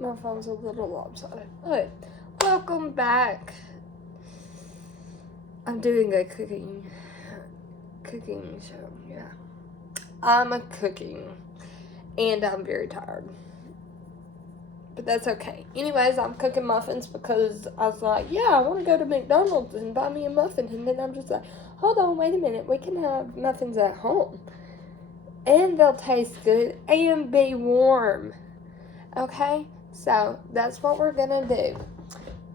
My phone's a little lopsided. Okay, welcome back. I'm doing a cooking show, yeah. I'm cooking, and I'm very tired. But that's okay. Anyways, I'm cooking muffins because I was like, yeah, I want to go to McDonald's and buy me a muffin. And then I'm just like, hold on, wait a minute. We can have muffins at home. And they'll taste good and be warm. Okay? So, that's what we're going to do.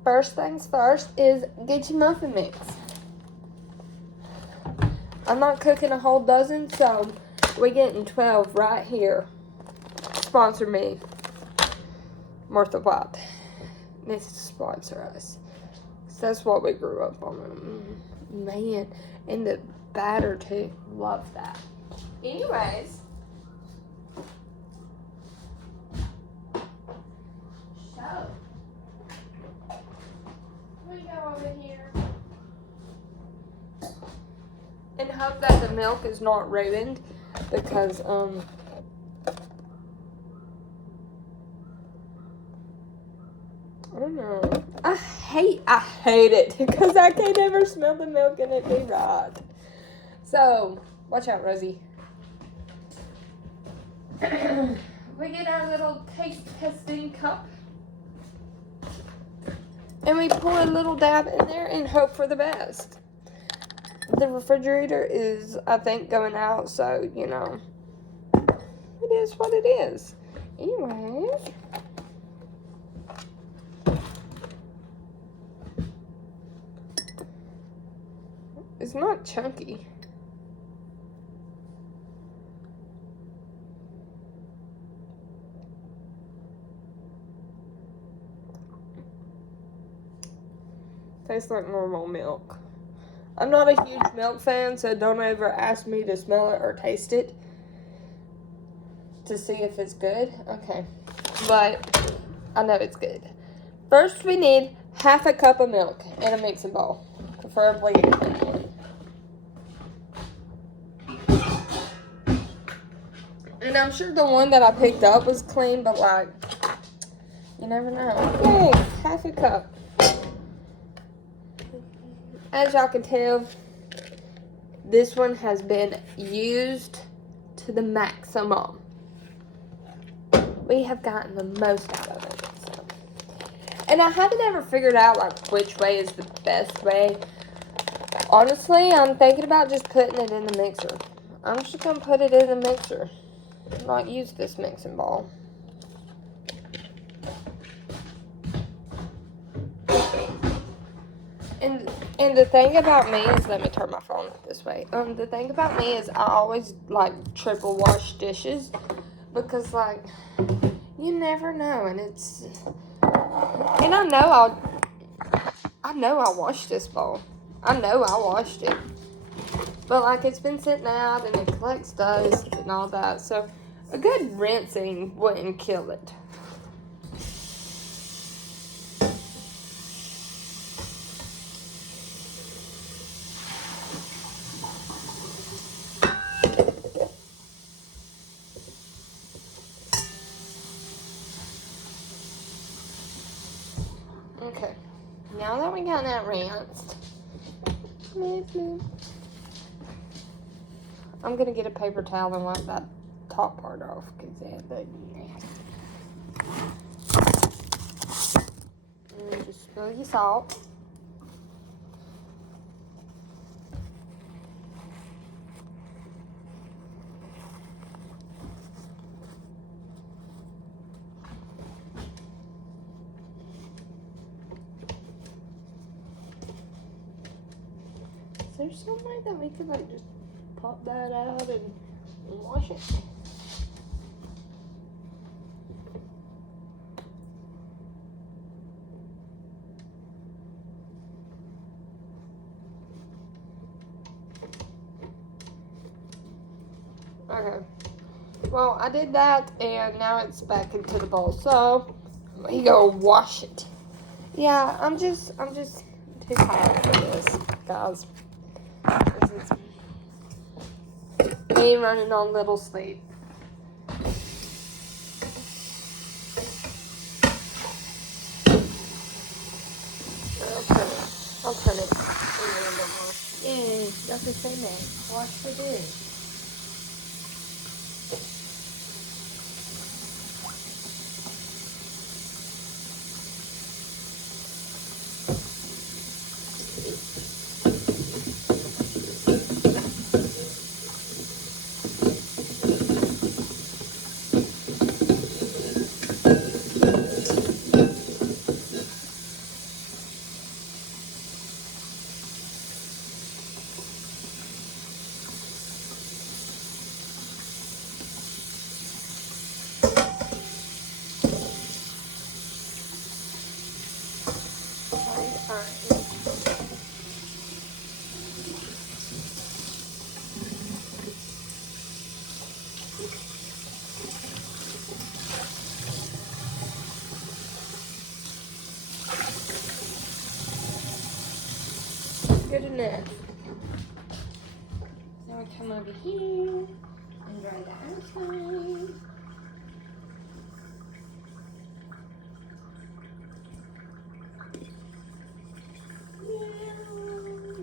First things first is get your muffin mix. I'm not cooking a whole dozen, so we're getting 12 right here. Sponsor me. Martha White needs to sponsor us. That's what we grew up on. Man, and the batter too. Love that. Anyways, so we go over here and hope that the milk is not ruined because I don't know. I hate it because I can't ever smell the milk and it be right. So, watch out, Rosie. We get our little taste testing cup and we pour a little dab in there and hope for the best. The refrigerator is, I think, going out, so, you know, it is what it is. Anyways. It's not chunky. Tastes like normal milk. I'm not a huge milk fan, so don't ever ask me to smell it or taste it to see if it's good. Okay. But I know it's good. First, we need half a cup of milk in a mixing bowl. Preferably a clean one. And I'm sure the one that I picked up was clean, but like, you never know. Okay, half a cup. As y'all can tell, this one has been used to the maximum. We have gotten the most out of it. So. And I haven't ever figured out like which way is the best way. Honestly, I'm thinking about just putting it in the mixer. I'm just going to put it in the mixer. Not use this mixing bowl. And the thing about me is, let me turn my phone this way. The thing about me is I always like triple wash dishes because like you never know, and I know I washed this bowl. I know I washed it. But like it's been sitting out and it collects dust and all that. So a good rinsing wouldn't kill it. Okay. Now that we got that rinsed, I'm going to get a paper towel and wipe that top part off because that doesn't nasty. And just spill your salt. Is there some way that we could like just pop that out and wash it? Okay. Well, I did that and now it's back into the bowl. So we go wash it. Yeah, I'm just too tired for this, guys. This is me running on little sleep. everything else. Wash the dish. Good enough. Now we come over here and dry the outside.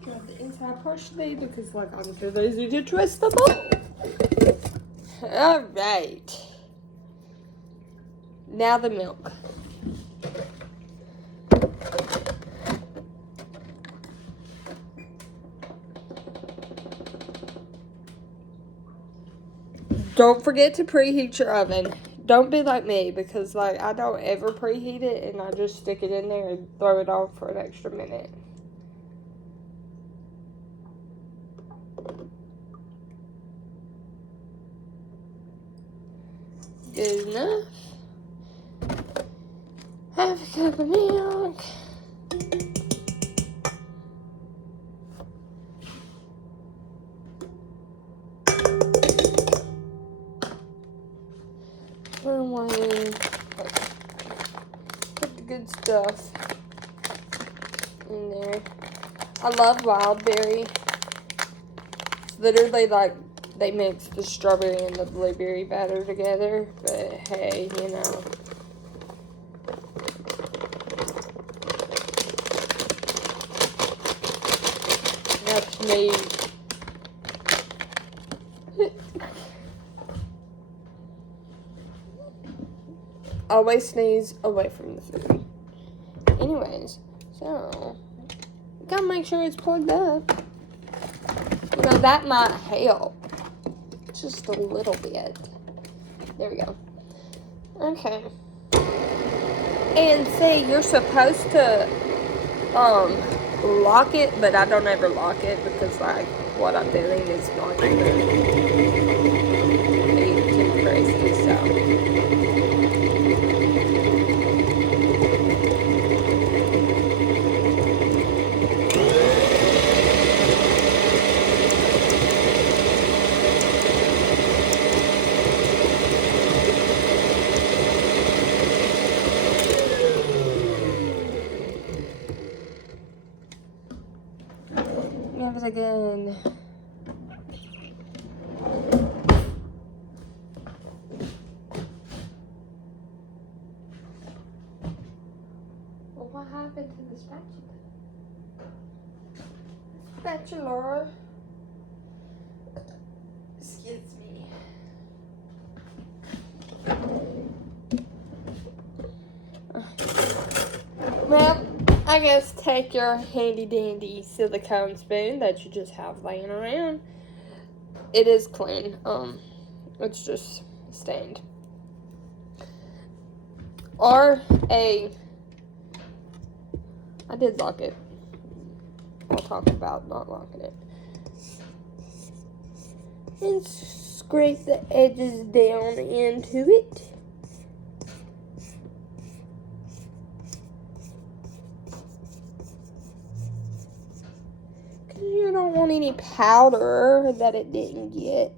Dry the inside partially because like I'm too lazy to twist the bowl. Alright. Now the milk. Don't forget to preheat your oven. Don't be like me because like I don't ever preheat it and I just stick it in there and throw it on for an extra minute. Good enough. Half a cup of milk. Put the good stuff in there. I love wild berry. It's literally like they mix the strawberry and the blueberry batter together, but hey, you know. That's me. Always sneeze away from the food. Anyways, so you gotta make sure it's plugged up. You know, that might help. Just a little bit. There we go. Okay. And see, you're supposed to lock it, but I don't ever lock it because like what I'm doing is not even too crazy, so. Give it again. Well, what happened to the spatula? Spatula. Excuse me. Well, I guess take your handy dandy silicone spoon that you just have laying around. It is clean. It's just stained. Or I did lock it. I'll talk about not locking it. And scrape the edges down into it. You don't want any powder that it didn't get.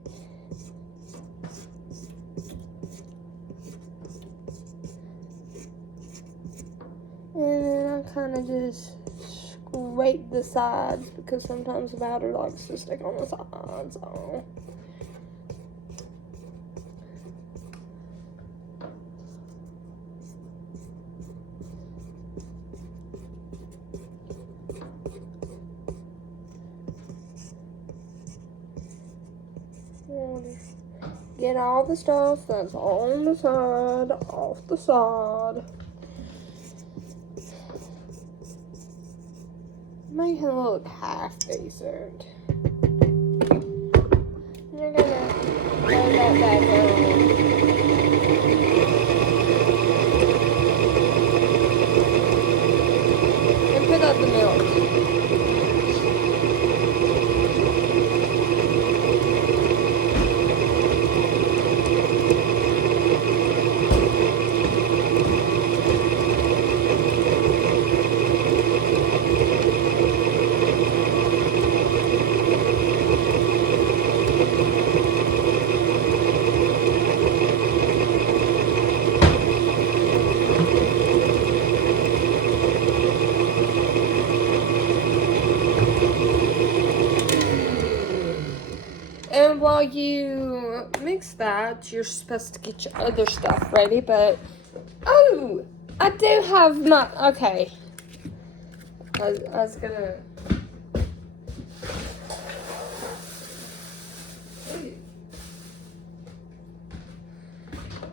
And then I kind of just scrape the sides because sometimes the powder likes to stick on the sides. So. get all the stuff that's on the side, off the side. Make it look half decent. You're gonna throw that back in. And put up the milk. And while you mix that, you're supposed to get your other stuff ready, but, oh, I do have my, okay. I was gonna,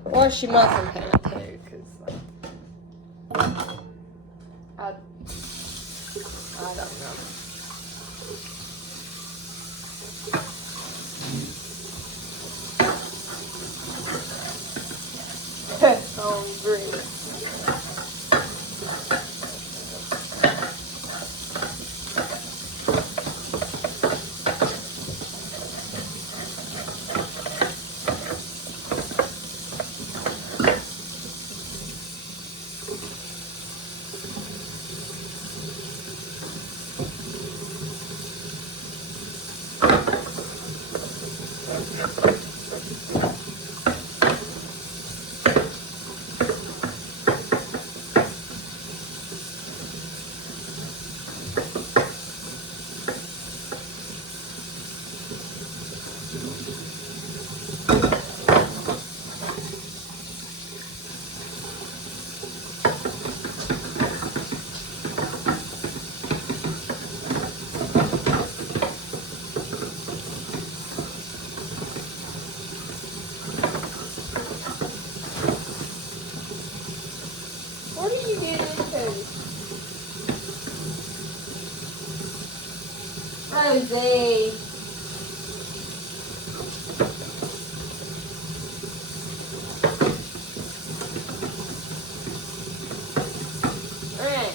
wash your muffin pan too, because, I don't know. Hungry. What are you getting into? Rosie. Alright.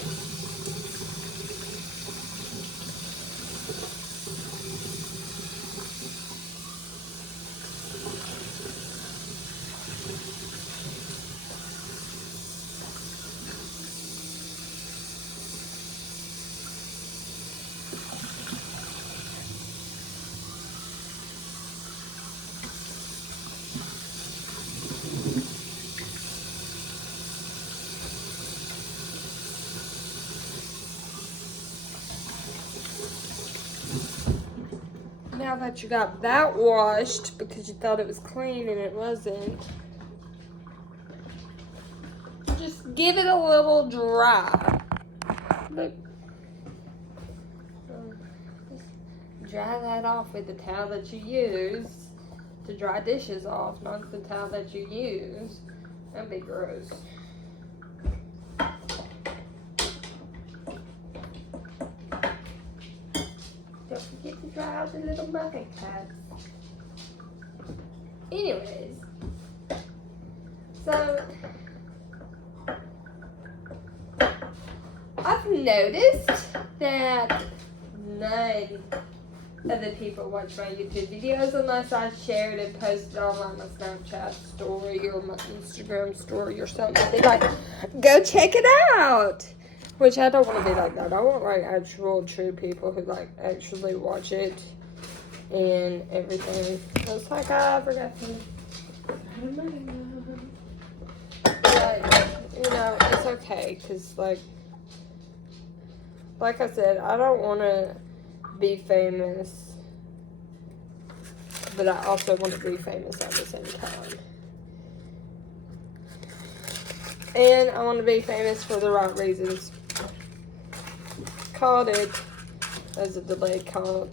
Now that you got that washed because you thought it was clean and it wasn't, just give it a little dry. Look. Just dry that off with the towel that you use to dry dishes off, not the towel that you use. That'd be gross. Don't forget to dry out the little bucket caps. Anyways, so I've noticed that none of the people watch my YouTube videos unless I shared and posted on my Snapchat story or my Instagram story or something. They're like, go check it out. Which I don't want to be like that. I want like actual true people who like actually watch it and everything. It's like, I forgot to. But, you know, it's okay. Because like I said, I don't want to be famous. But I also want to be famous at the same time. And I want to be famous for the right reasons. Called it as a delayed call.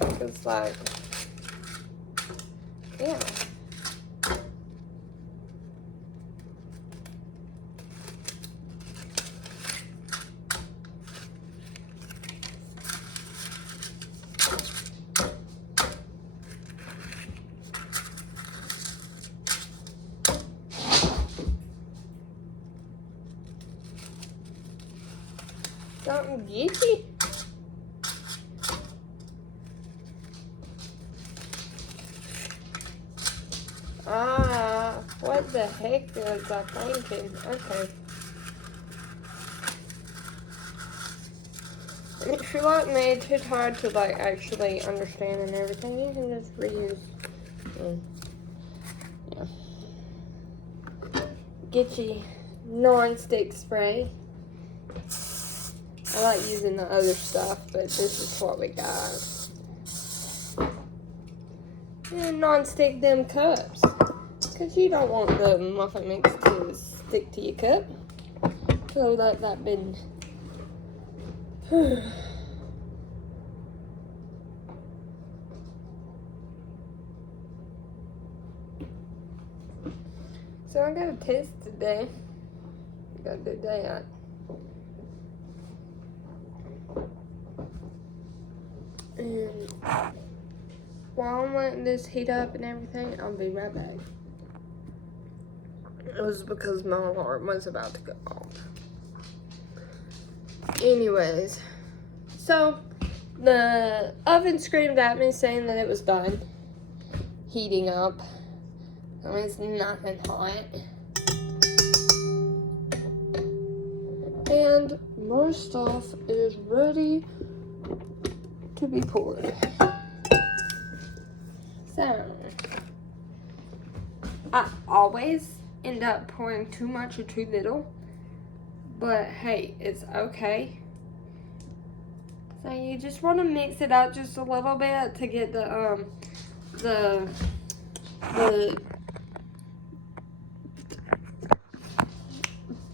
It's like, yeah. Something geeky. What the heck was I thinking? Okay. If you're like me, too tired to like actually understand and everything, you can just reuse. Yeah. Get your non-stick spray. I like using the other stuff, but this is what we got. And non-stick them cups. Because you don't want the muffin mix to stick to your cup. So let that been. So I got a test today. I gotta do that. And while I'm letting this heat up and everything, I'll be right back. It was because my alarm was about to go off. Anyways, so the oven screamed at me saying that it was done heating up. I mean, it's nothing hot. And more stuff is ready to be poured. So, I always end up pouring too much or too little. But hey, it's okay. So you just want to mix it up just a little bit to get the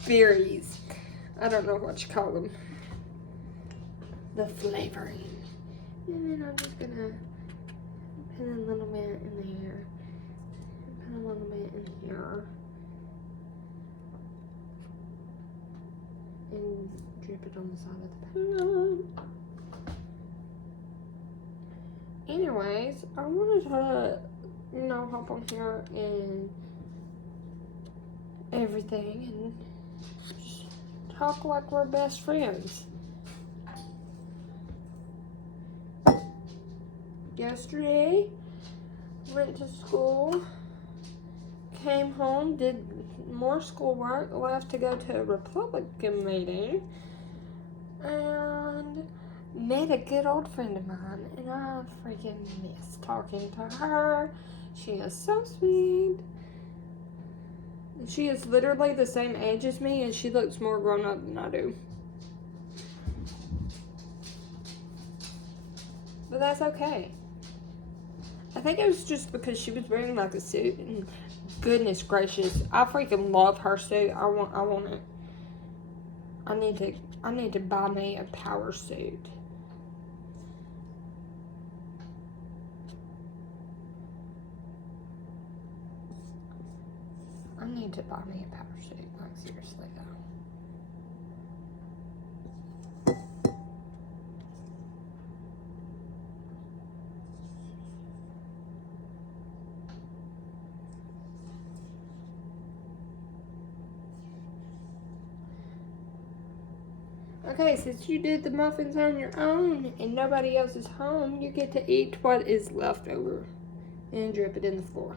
berries. I don't know what you call them. The flavoring. And then I'm just gonna put a little bit in there. Put a little bit in here. And drip it on the side of the pan. Anyways, I wanted to, hop on here and everything and just talk like we're best friends. Yesterday, went to school, came home, did more schoolwork, left to go to a Republican meeting, and met a good old friend of mine, and I freaking miss talking to her. She is so sweet. She is literally the same age as me, and she looks more grown up than I do. But that's okay. I think it was just because she was wearing like a suit, and goodness gracious, I freaking love her suit. I want it. I need to buy me a power suit. I need to buy me a power suit, like seriously though. Okay, since you did the muffins on your own and nobody else is home, you get to eat what is left over and drip it in the floor.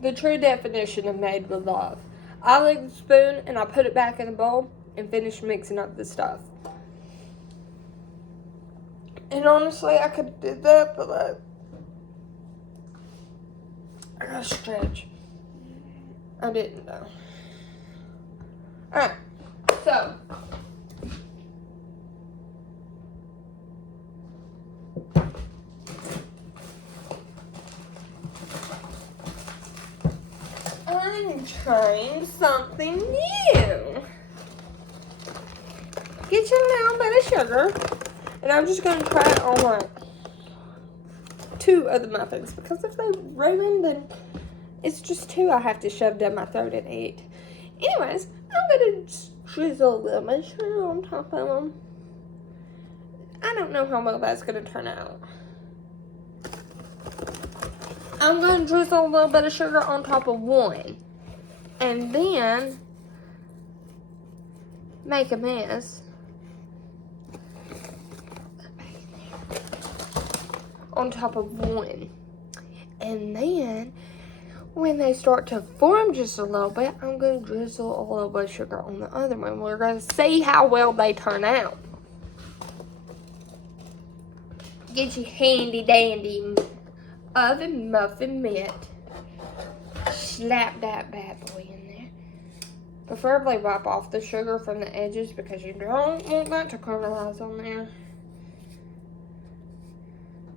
The true definition of made with love. I lick the spoon and I put it back in the bowl and finish mixing up the stuff. And honestly, I could do that, but I gotta stretch. I didn't though. Alright, so I'm trying something new. Get your little bit of sugar, and I'm just going to try it on like 2 of the muffins, because if they ruin, then it's just 2 I have to shove down my throat and eat. Anyways, I'm going to drizzle a little bit of sugar on top of them. I don't know how well that's going to turn out. I'm going to drizzle a little bit of sugar on top of one, and then make a mess on top of one. And then when they start to form just a little bit, I'm going to drizzle a little bit of sugar on the other one. We're going to see how well they turn out. Get your handy dandy oven muffin mitt. Slap that bad boy in there. Preferably wipe off the sugar from the edges, because you don't want that to caramelize on there.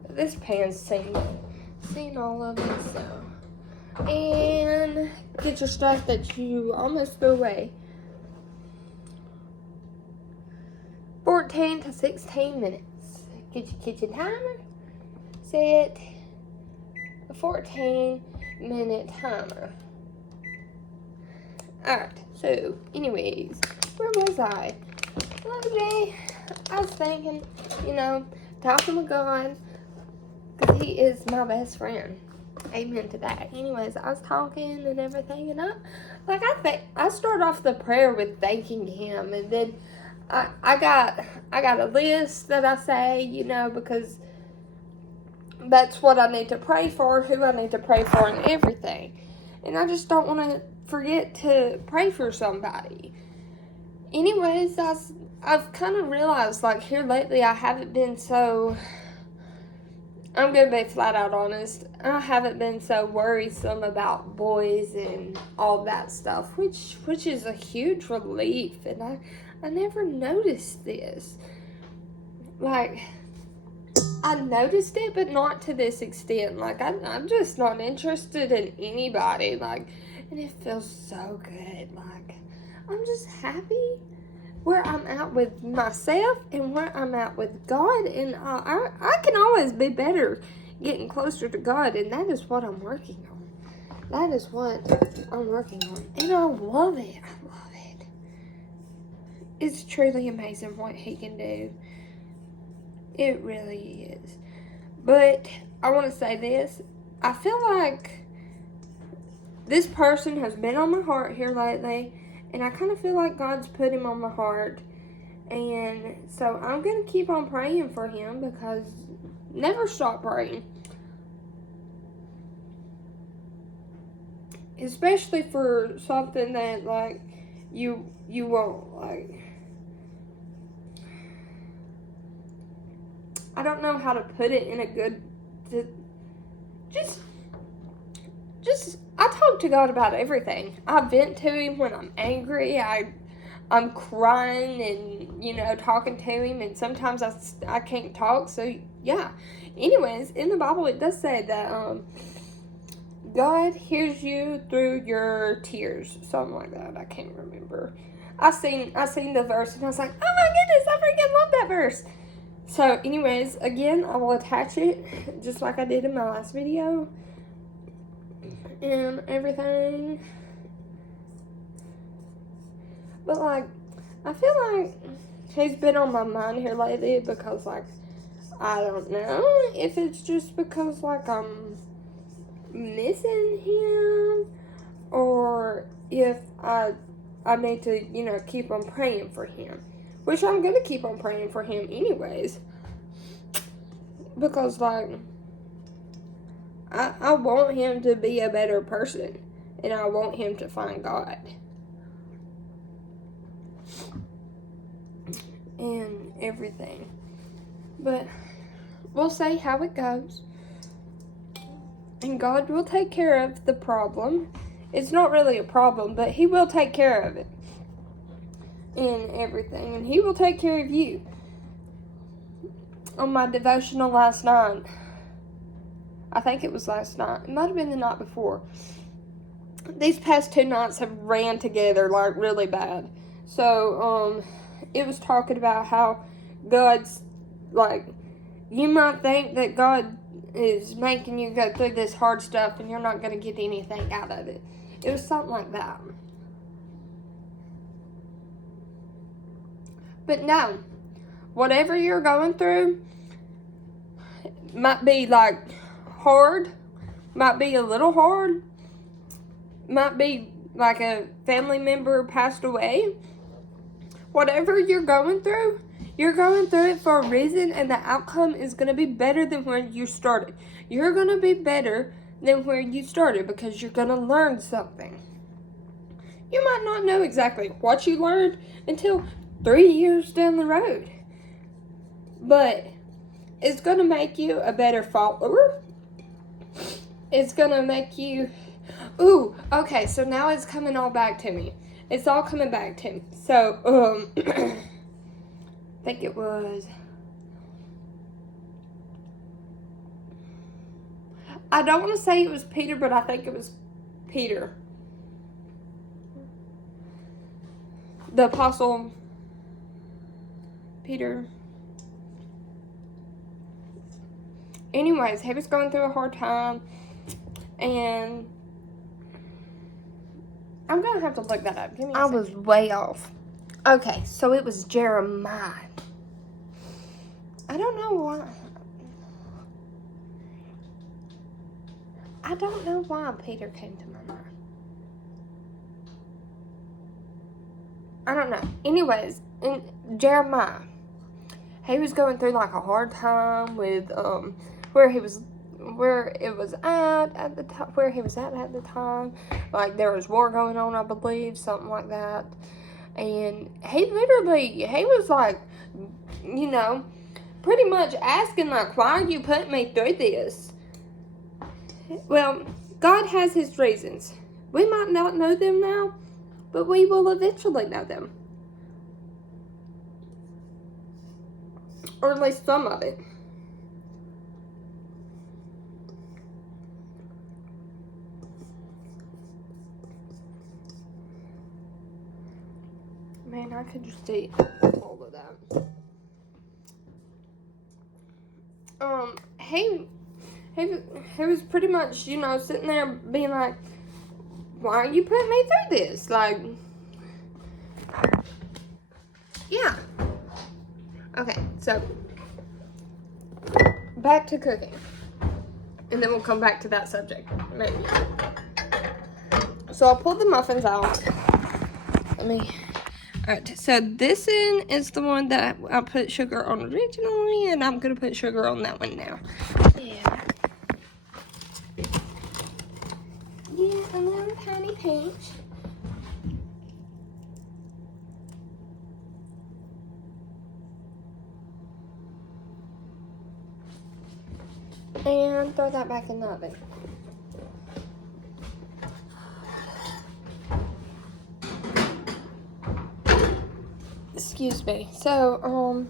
This pan's seen all of it, so. And get your stuff that you almost threw away. 14 to 16 minutes. Get your kitchen timer. Set a 14-minute timer. Alright, so, anyways, where was I? The other day, I was thinking, talking with God, because He is my best friend. Amen to that. Anyways, I was talking and everything, and I start off the prayer with thanking Him, and then I got a list that I say, because that's what I need to pray for, who I need to pray for, and everything. And I just don't want to forget to pray for somebody. Anyways, I've kind of realized, like, here lately, I haven't been so, I'm going to be flat out honest, I haven't been so worrisome about boys and all that stuff, which is a huge relief, and I never noticed this. Like, I noticed it, but not to this extent. Like, I'm just not interested in anybody, like, and it feels so good. Like, I'm just happy where I'm at with myself and where I'm at with God, and I can always be better getting closer to God, and that is what I'm working on. That is what I'm working on, and I love it. I love it. It's truly amazing what He can do. It really is. But I want to say this. I feel like this person has been on my heart here lately, and I kind of feel like God's put him on my heart. And so I'm going to keep on praying for him, because never stop praying. Especially for something that, like, you won't, like, I don't know how to put it in a good, just, I talk to God about everything. I vent to Him when I'm angry. I'm crying and, talking to Him, and sometimes I can't talk, so, yeah. Anyways, in the Bible, it does say that, God hears you through your tears. Something like that. I can't remember. I seen the verse, and I was like, oh my goodness, I freaking love that verse. So, anyways, again, I will attach it, just like I did in my last video, and everything. But, like, I feel like He's been on my mind here lately, because, like, I don't know if it's just because, like, I'm missing Him, or if I need to, keep on praying for Him. Which I'm going to keep on praying for him anyways. Because, like, I want him to be a better person. And I want him to find God. And everything. But we'll see how it goes. And God will take care of the problem. It's not really a problem, but He will take care of it. And everything, and He will take care of you. On my devotional last night, I think it was last night, it might have been the night before, these past 2 nights have ran together like really bad. So it was talking about how God's like, you might think that God is making you go through this hard stuff and you're not going to get anything out of it. It was something like that. But no, whatever you're going through might be like hard, might be a little hard, might be like a family member passed away. Whatever you're going through it for a reason, and the outcome is going to be better than when you started. You're going to be better than where you started because you're going to learn something. You might not know exactly what you learned until 3 years down the road, but it's going to make you a better follower. It's going to make you... Ooh, okay, so now it's coming all back to me. It's all coming back to me. So, I think it was... I don't want to say it was Peter, but I think it was Peter. The Apostle Peter. Anyways, he was going through a hard time, and I'm going to have to look that up. Give me a second. I was way off. Okay, so it was Jeremiah. I don't know why. I don't know why Peter came to my mind. I don't know. Anyways, in Jeremiah, he was going through like a hard time with where he was at the time. Like there was war going on, I believe, something like that. And he was like, pretty much asking like, why are you putting me through this? Well, God has his reasons. We might not know them now, but we will eventually know them. Or at least some of it. Man, I could just eat all of that. He was pretty much, sitting there being like, why are you putting me through this? Like, yeah. Okay, so, back to cooking. And then we'll come back to that subject, maybe. So, I'll pull the muffins out. Alright, so this one is the one that I put sugar on originally, and I'm going to put sugar on that one now. Yeah. Yeah, a little tiny pinch. And throw that back in the oven. Excuse me. So,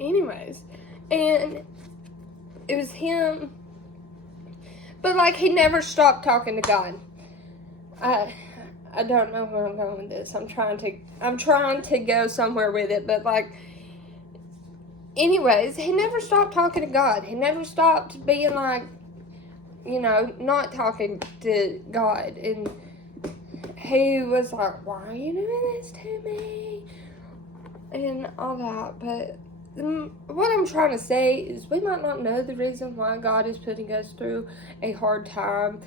anyways, and it was him, but like he never stopped talking to God. I don't know where I'm going with this. I'm trying to go somewhere with it, but like, anyways, he never stopped talking to God. He never stopped being like, not talking to God, and he was like, why are you doing this to me? And all that, but what I'm trying to say is we might not know the reason why God is putting us through a hard time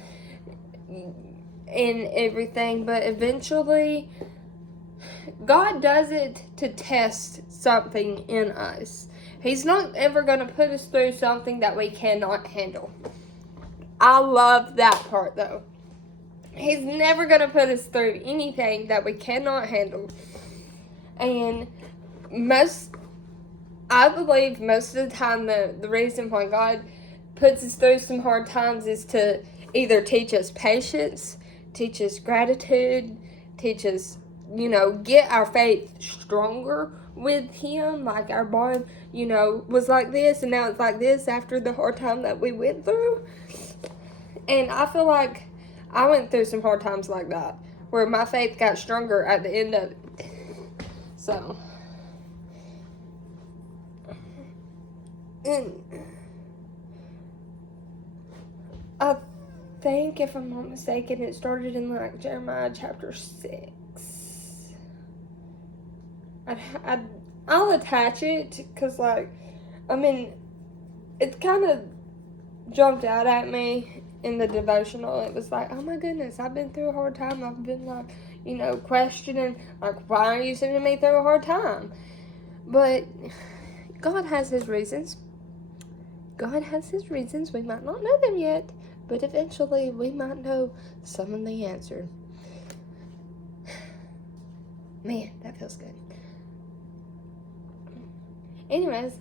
and everything, but eventually God does it to test something in us. He's not ever going to put us through something that we cannot handle. I love that part though. He's never going to put us through anything that we cannot handle. And I believe most of the time the reason why God puts us through some hard times is to either teach us patience, teach us gratitude, teach us, get our faith stronger with him. Like our bond, was like this and now it's like this after the hard time that we went through. And I feel like I went through some hard times like that, where my faith got stronger at the end of it. So, and I think, if I'm not mistaken, it started in like Jeremiah chapter 6. I'll attach it because, like, I mean, it kind of jumped out at me in the devotional. It was like, oh my goodness, I've been through a hard time. I've been like, questioning, like, why are you sending me through a hard time? But God has his reasons. God has his reasons. We might not know them yet, but eventually we might know some of the answer. Man, that feels good. Anyways,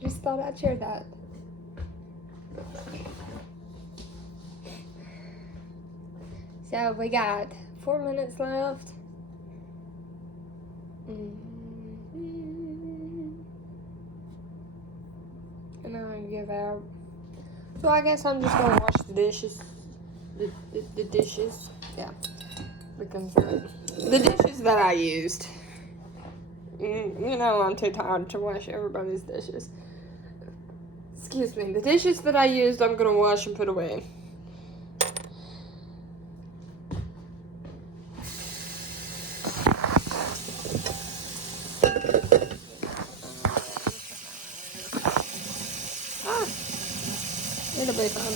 just thought I'd share that. So we got 4 minutes left. And I'll give out. So I guess I'm just gonna wash the dishes. The dishes. Yeah. Because the dishes that I used. I'm too tired to wash everybody's dishes. Excuse me. The dishes that I used, I'm gonna wash and put away. It'll be fun.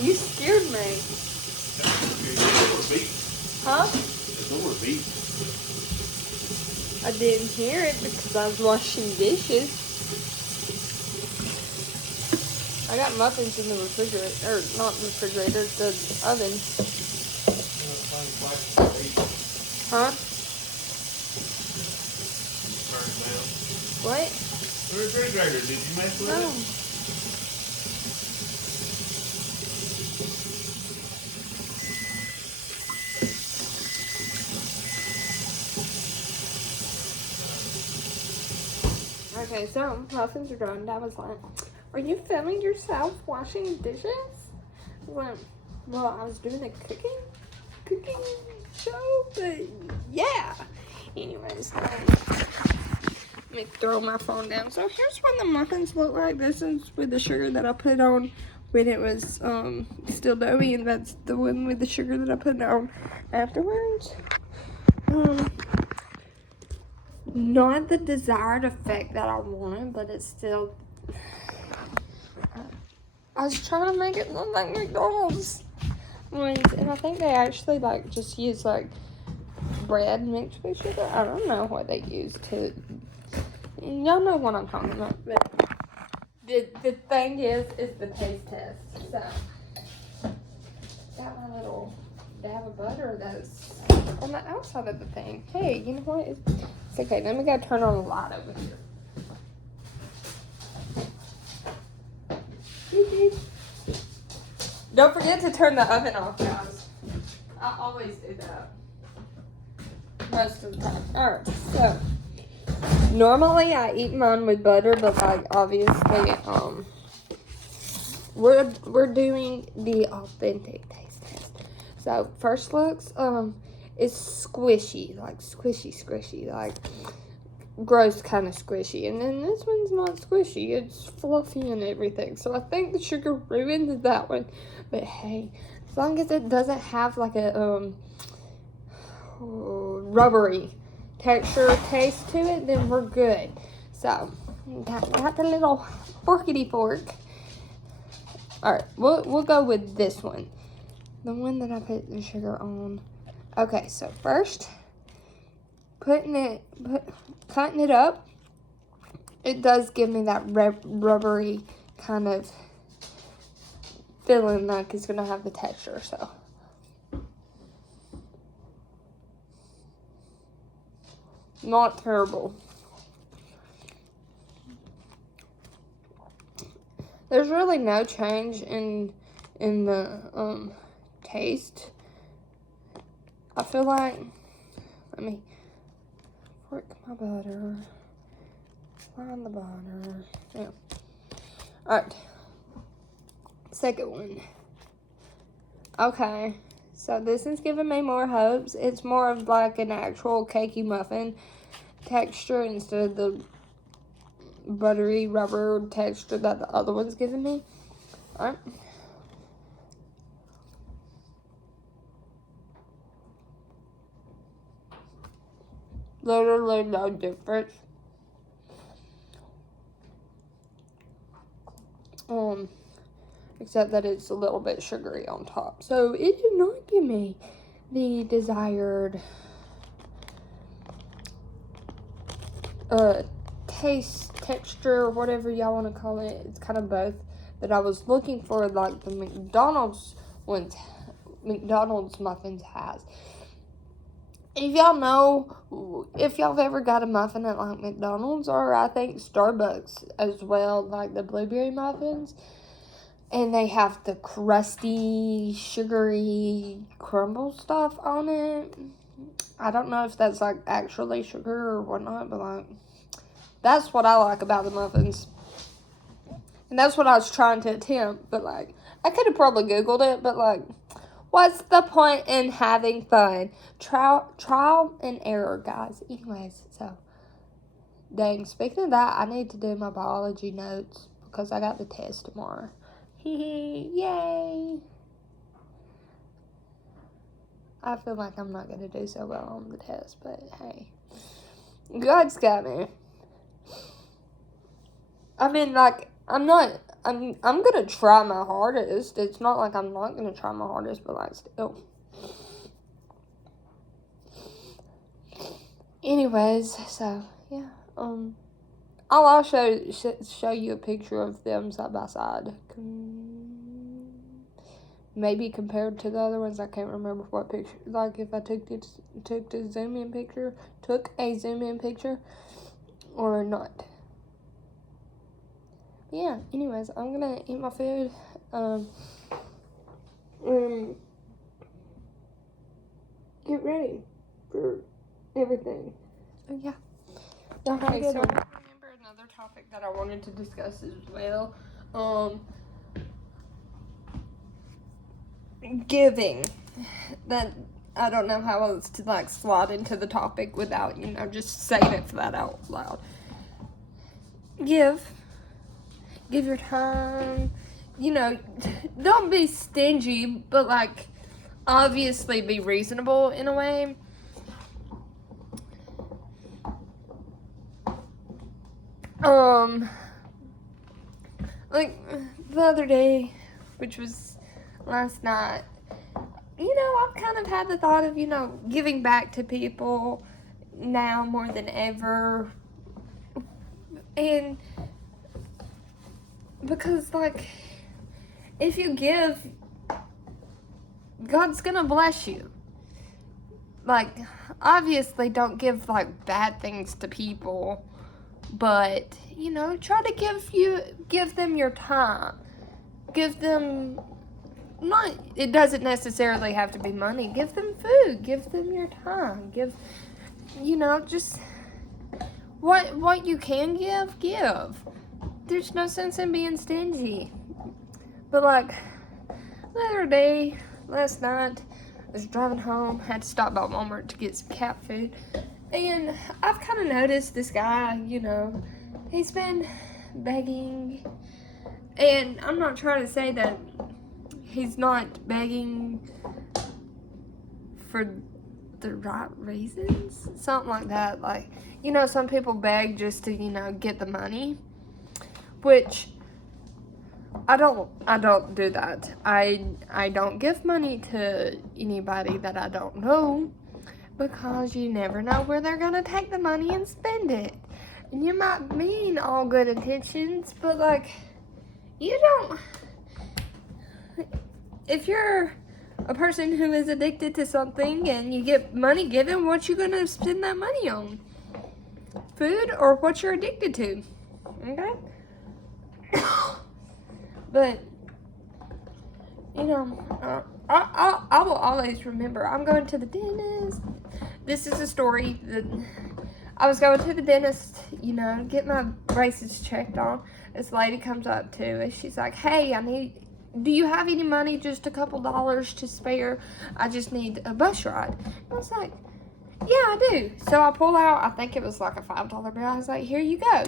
You scared me. Huh? I didn't hear it because I was washing dishes. I got muffins in the refrigerator, or not refrigerator, the oven. Huh? What? The refrigerator, did you mess with it? Okay, so muffins are done. Dad was like, "Are you filming yourself washing dishes?" I went, "Well, I was doing a cooking show, but yeah." Anyways, let me throw my phone down. So here's what the muffins look like. This is with the sugar that I put on when it was still doughy, and that's the one with the sugar that I put on afterwards. Not the desired effect that I wanted, but it's still. I was trying to make it look like McDonald's ones, and I think they actually like just use like bread mixed with sugar. I don't know what they use to. Y'all know what I'm talking about, but the thing is the taste test. So got my little dab of butter that's on the outside of the thing. Hey, you know what? It's okay. Let me go turn on the light over here. Don't forget to turn the oven off, guys. I always do that. Most of the time. Alright, so normally I eat mine with butter, but like obviously, we're doing the authentic taste test. So first looks, it's squishy, like squishy, like gross kind of squishy. And then this one's not squishy, it's fluffy and everything. So I think the sugar ruined that one. But hey, as long as it doesn't have like a rubbery texture taste to it, then we're good. So got the little forkity fork. Alright, we'll go with this one. The one that I put the sugar on. Okay, so first cutting it up, it does give me that rubbery kind of feeling like it's gonna have the texture. So not terrible. There's really no change in the taste. I feel like, let me work my butter, line the butter. Yeah. Alright. Second one. Okay. So this is giving me more hopes. It's more of like an actual cakey muffin texture instead of the buttery rubber texture that the other one's giving me. Alright. Literally no difference. Except that it's a little bit sugary on top. So it did not give me the desired taste, texture, whatever y'all want to call it. It's kind of both that I was looking for, like the McDonald's muffins has. If y'all know, if y'all have ever got a muffin at like McDonald's, or I think Starbucks as well, like the blueberry muffins, and they have the crusty, sugary crumble stuff on it. I don't know if that's like actually sugar or whatnot, but like, that's what I like about the muffins. And that's what I was trying to attempt, but like, I could have probably Googled it, but like, what's the point in having fun? Trial and error, guys. Anyways, so, dang, speaking of that, I need to do my biology notes because I got the test tomorrow. Yay! I feel like I'm not going to do so well on the test, but hey. God's got me. I mean, like, I'm going to try my hardest. It's not like I'm not going to try my hardest, but like, still. Anyways, so, yeah, I'll also show you a picture of them side by side. Maybe compared to the other ones, I can't remember what picture. Like if I took a zoom in picture, or not. Yeah. Anyways, I'm gonna eat my food. Get ready for everything. Oh yeah. Okay, so I remember another topic that I wanted to discuss as well. Giving. That I don't know how else to like slide into the topic without, just saying it flat out loud. Give your time. Don't be stingy, but like obviously be reasonable in a way. Like the other day, which was last night, I've kind of had the thought of, giving back to people now more than ever. And because, like, if you give, God's gonna bless you. Like, obviously don't give, like, bad things to people. But, try to give them your time. Give them, it doesn't necessarily have to be money. Give them food. Give them your time. Give, just what you can give. There's no sense in being stingy. But, like, the other day, last night, I was driving home, had to stop by Walmart to get some cat food. And I've kind of noticed this guy, he's been begging. And I'm not trying to say that he's not begging for the right reasons. Something like that. Like, some people beg just to, get the money. Which, I don't do that. I don't give money to anybody that I don't know. Because you never know where they're going to take the money and spend it. And you might mean all good intentions, but, like, you don't... If you're a person who is addicted to something and you get money given, what you going to spend that money on? Food or what you're addicted to? Okay? But, I will always remember, I'm going to the dentist. This is a story that I was going to the dentist, get my braces checked on. This lady comes up to us. She's like, hey, do you have any money, just a couple dollars to spare? I just need a bus ride. I was like, yeah, I do. So I pull out, I think it was like a $5 bill. I was like, here you go,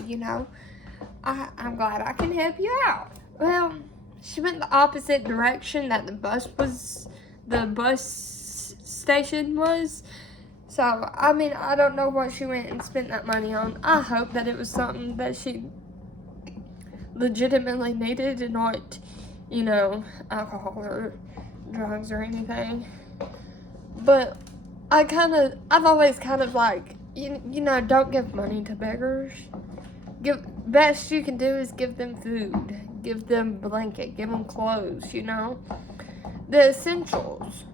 I'm glad I can help you out. Well, she went the opposite direction that the bus station was. So, I don't know what she went and spent that money on. I hope that it was something that she legitimately needed and not, alcohol or drugs or anything. But I've always kind of like, don't give money to beggars. Best you can do is give them food. Give them a blanket. Give them clothes, The essentials.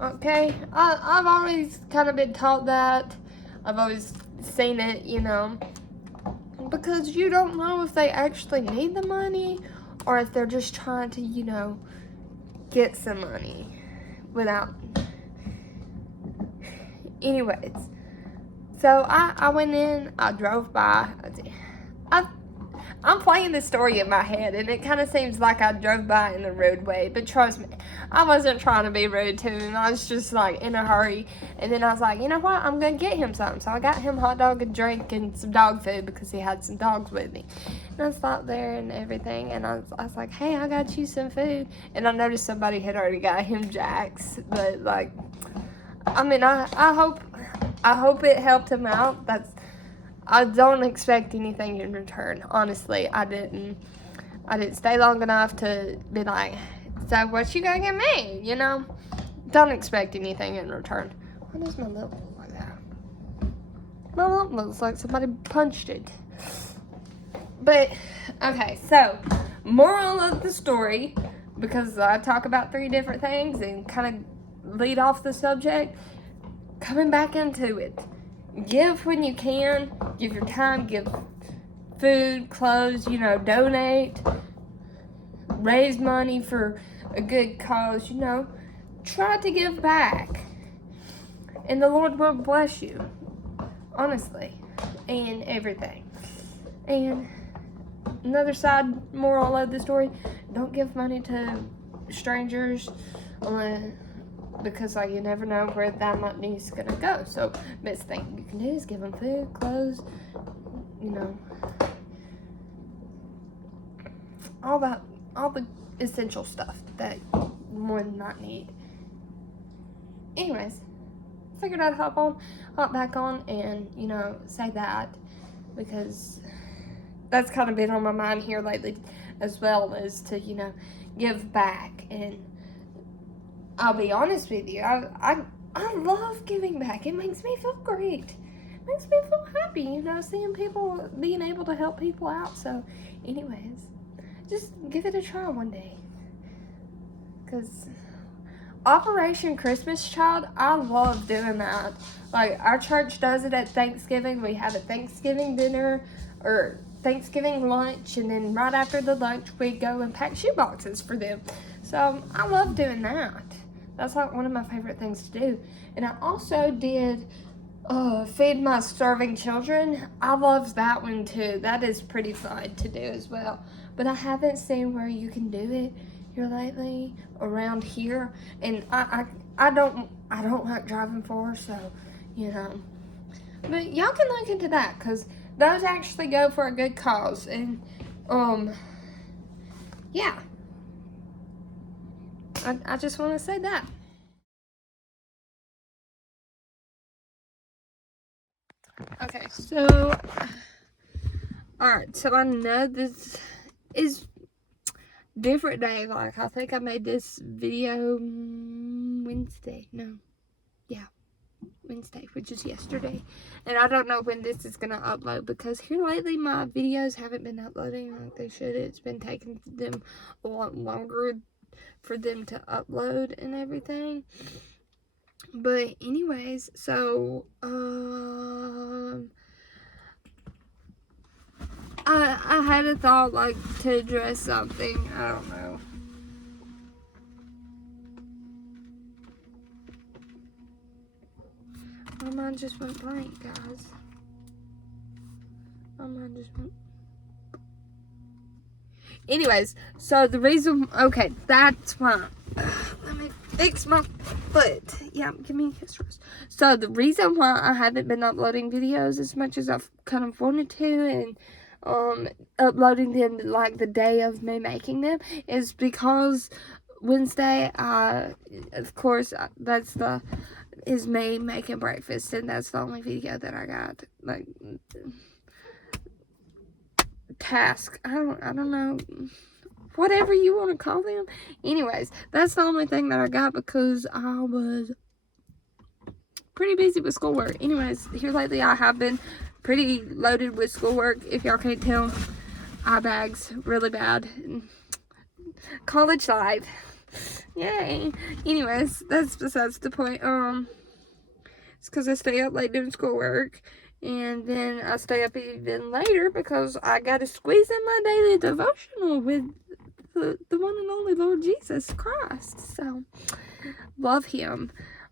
Okay? I've always kind of been taught that. I've always seen it, Because you don't know if they actually need the money or if they're just trying to, get some money without... Anyways. So I went in, I drove by. I'm playing this story in my head, and it kind of seems like I drove by in the roadway. But trust me, I wasn't trying to be rude to him. I was just like in a hurry. And then I was like, you know what? I'm going to get him something. So I got him hot dog and drink and some dog food because he had some dogs with me. And I stopped there and everything. And I was like, hey, I got you some food. And I noticed somebody had already got him Jack's. But like, I hope it helped him out. I don't expect anything in return. Honestly, I didn't stay long enough to be like, so what you gonna give me? Don't expect anything in return. What is my little like that? My lump looks like somebody punched it. But, okay, so, moral of the story, because I talk about 3 different things and kind of lead off the subject, coming back into it. Give when you can, give your time, give food, clothes, donate, raise money for a good cause, try to give back. And the Lord will bless you, honestly, and everything. And another side moral of the story, don't give money to strangers because you never know where that money's gonna go. So best thing you can do is give them food, clothes, all the essential stuff that more than not need. Anyways, figured I'd hop back on and say that, because that's kind of been on my mind here lately, as well as to give back. And I'll be honest with you, I love giving back. It makes me feel great. It makes me feel happy, seeing people being able to help people out. So anyways, just give it a try one day, because Operation Christmas Child, I love doing that. Like, our church does it at Thanksgiving. We have a Thanksgiving dinner or Thanksgiving lunch, and then right after the lunch we go and pack shoe boxes for them. So I love doing that. That's like one of my favorite things to do. And I also did feed my starving children. I love that one too. That is pretty fun to do as well. But I haven't seen where you can do it here lately around here, and I don't like driving far, so but y'all can look into that, because those actually go for a good cause. And yeah, I just want to say that. Okay, so alright, so I know this is different day. Like, I think I made this video Wednesday, which is yesterday, and I don't know when this is gonna upload, because here lately my videos haven't been uploading like they should. It's been taking them a lot longer for them to upload and everything. But anyways, so I had a thought, like, to address something. I don't know. My mind just went blank, guys. My mind just went. Anyways, so the reason, okay, that's why. Let me fix my foot. Yeah, give me a kiss first. So the reason why I haven't been uploading videos as much as I've kind of wanted to, and uploading them like the day of me making them, is because Wednesday, of course, is me making breakfast, and that's the only video that I got, like, task. I don't know, whatever you want to call them. Anyways, that's the only thing that I got, because I was pretty busy with schoolwork. Anyways, here lately I have been pretty loaded with schoolwork. If y'all can't tell, eye bags really bad. College life, yay. Anyways, that's besides the point. It's because I stay up late doing schoolwork, and then I stay up even later because I gotta squeeze in my daily devotional with the one and only Lord Jesus Christ. So, love him.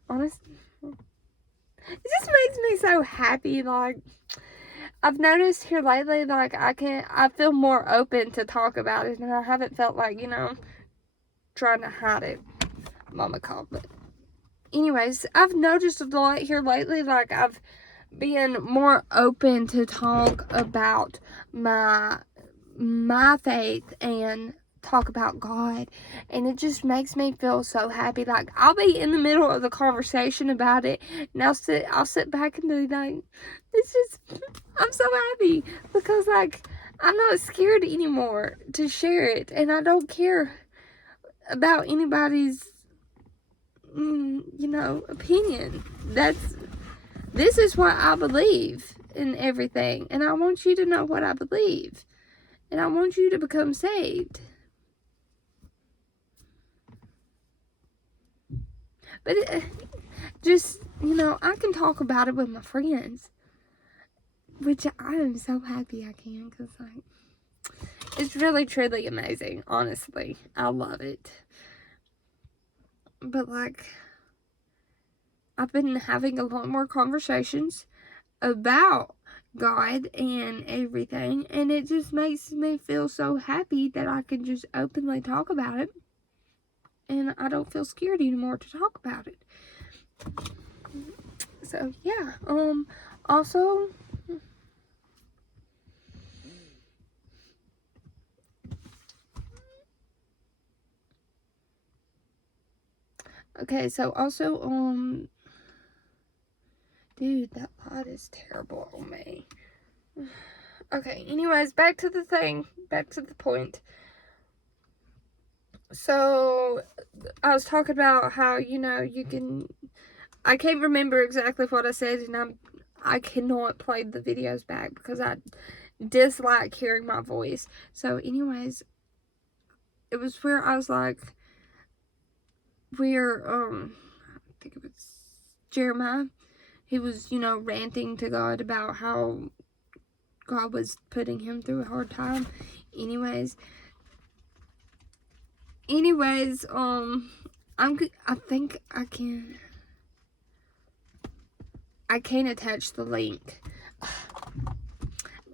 Honestly, it just makes me so happy. Like, I've noticed here lately, like, I feel more open to talk about it, and I haven't felt like, trying to hide it. Mama called, but anyways, I've noticed a lot here lately, like, I've been more open to talk about my faith and talk about God, and it just makes me feel so happy. Like, I'll be in the middle of the conversation about it, and I'll sit back and be like, I'm so happy, because, like, I'm not scared anymore to share it, and I don't care about anybody's opinion. this is what I believe in everything. And I want you to know what I believe. And I want you to become saved. But just, you know, I can talk about it with my friends. Which I am so happy I can. Because, like, it's really, truly amazing. Honestly. I love it. But, like, I've been having a lot more conversations about God and everything, and it just makes me feel so happy that I can just openly talk about it, and I don't feel scared anymore to talk about it. So yeah, also, okay, so also, dude, that light is terrible on me. Okay, anyways, back to the point. So, I was talking about how, you know, you can, I can't remember exactly what I said, and I cannot play the videos back because I dislike hearing my voice. So, anyways, it was where I was like, I think it was Jeremiah. He was, you know, ranting to God about how God was putting him through a hard time. Anyways, I think I can't attach the link.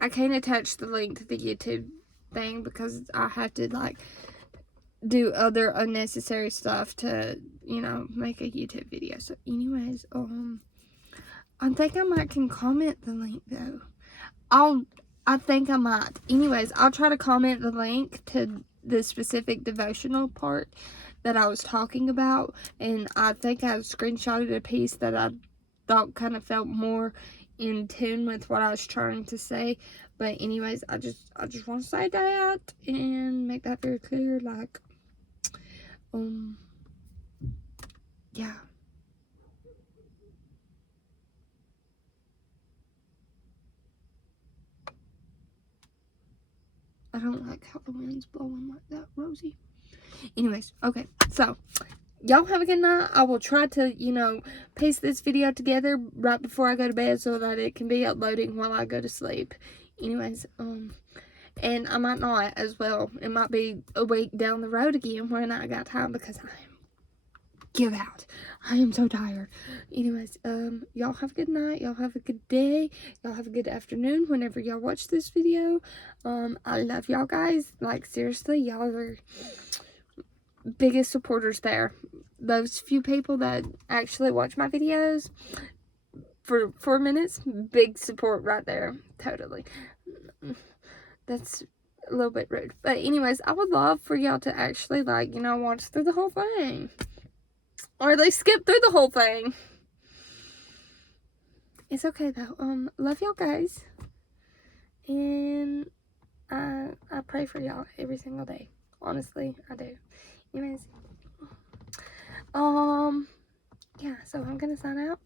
I can't attach the link to the YouTube thing because I have to, like, do other unnecessary stuff to, you know, make a YouTube video. So, anyways, I think I might can comment the link, though. I think I might. Anyways, I'll try to comment the link to the specific devotional part that I was talking about, and I think I screenshotted a piece that I thought kind of felt more in tune with what I was trying to say. But anyways, I just want to say that and make that very clear. Like, yeah. I don't like how the wind's blowing like that, Rosie. Anyways, okay, so y'all have a good night. I will try to, you know, piece this video together right before I go to bed so that it can be uploading while I go to sleep. Anyways, and I might not as well. It might be a week down the road again when I got time because I am give out. I am so tired. Anyways, y'all have a good night. Y'all have a good day. Y'all have a good afternoon whenever y'all watch this video. I love y'all guys. Like, seriously, y'all are biggest supporters there. Those few people that actually watch my videos for 4 minutes, big support right there. Totally. That's a little bit rude. But anyways, I would love for y'all to actually, like, you know, watch through the whole thing. Or at least skip through the whole thing. It's okay though. Love y'all guys. And I pray for y'all every single day. Honestly, I do. Anyways. Yeah, so I'm gonna sign out.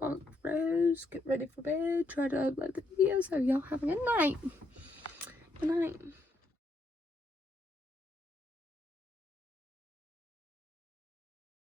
Walk Rose, get ready for bed, try to upload the video, so y'all have a good night. Good night.